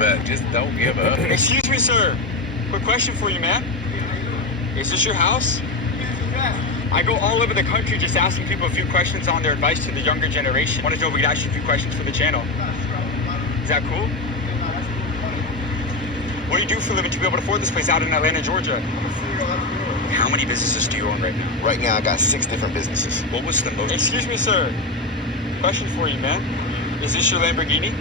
bet. Just don't give up. Excuse me, sir. Quick question for you, man. Is this your house? I go all over the country just asking people a few questions on their advice to the younger generation. Wanted to know if we could ask you a few questions for the channel. Is that cool? What do you do for a living to be able to afford this place out in Atlanta, Georgia? How many businesses do you own right now? Right now, I got 6 different businesses. What was the most? Excuse me, sir. Question for you, man. Is this your Lamborghini?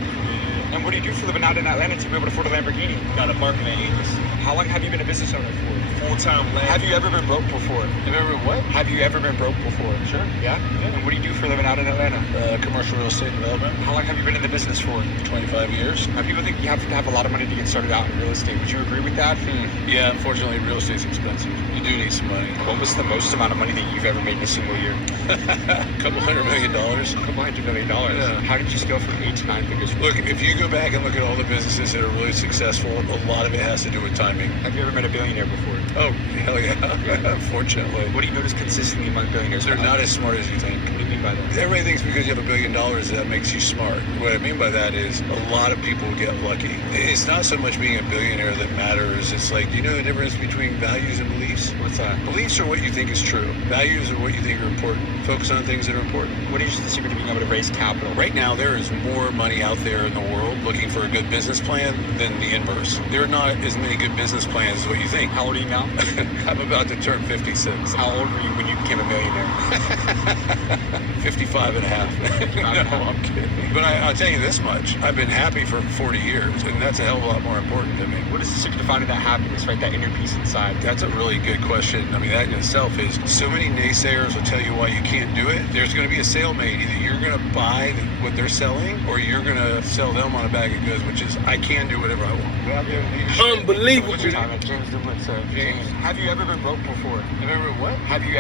And what do you do for a living out in Atlanta to be able to afford a Lamborghini? Got apartment at Aegis. How long have you been a business owner for? Full-time land. Have you ever been broke before? Have you ever what? Have you ever been broke before? Sure. Yeah? And what do you do for a living out in Atlanta? Commercial real estate development. How long have you been in the business for? 25 years. Now, people think you have to have a lot of money to get started out in real estate. Would you agree with that? Yeah, unfortunately, real estate's expensive. You do need some money. What was the most amount of money that you've ever made in a single year? $200 million. $200 million. Yeah. How did you scale from 8 to 9 figures? Look, if you go back and look at all the businesses that are really successful, a lot of it has to do with timing. Have you ever met a billionaire before? Oh, hell yeah. Unfortunately. What do you notice consistently among billionaires? They're not as smart as you think. What do you mean by that? Everybody thinks because you have $1 billion that makes you smart. What I mean by that is a lot of people get lucky. It's not so much being a billionaire that matters. It's like, do you know the difference between values and beliefs? What's that? Beliefs are what you think is true. Values are what you think are important. Focus on things that are important. What is the secret to being able to raise capital? Right now, there is more money out there in the world looking for a good business plan than the inverse. There are not as many good business plans as what you think. How old are you now? I'm about to turn 56. How old were you when you became a millionaire? 55 and a half. No, I'm kidding. But I'll tell you this much. I've been happy for 40 years, and that's a hell of a lot more important to me. What is the secret to finding that happiness, right? That inner peace inside? That's a really good question. I mean, that in itself is, so many naysayers will tell you why you can't do it. There's going to be a sale made. Either you're going to buy what they're selling, or you're going to sell them on a bag of goods, which is, I can do whatever I want. Unbelievable. What's your name? James DeWitt, sir. James. Have you ever been broke before? Remember what? Have you